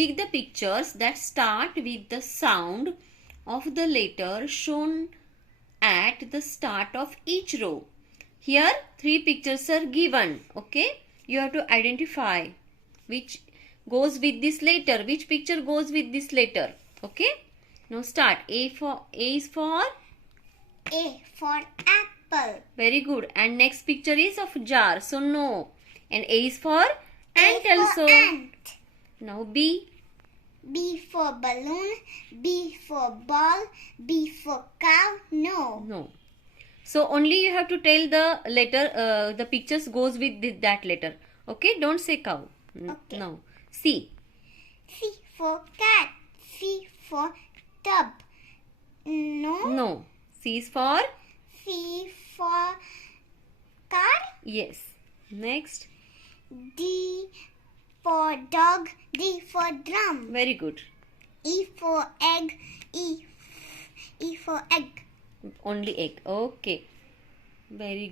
Tick the pictures that start with the sound of the letter shown at the start of each row. Here 3 pictures are given. Okay, you have to identify which goes with this letter, which picture goes with this letter. Okay, now start. A is for apple. Very good. And next picture is of jar, so no. And A is for ant A also. for ant. Now B. B for balloon. B for ball. B for cow. No. No. So only you have to tell the letter, the pictures goes with that letter. Okay, don't say cow. Okay. No. C. C for cat. C for tub. No. No. C is for? C for car. Yes. Next. D for dog. D for drum. Very good. E for egg. E for egg. Only egg. Okay. Very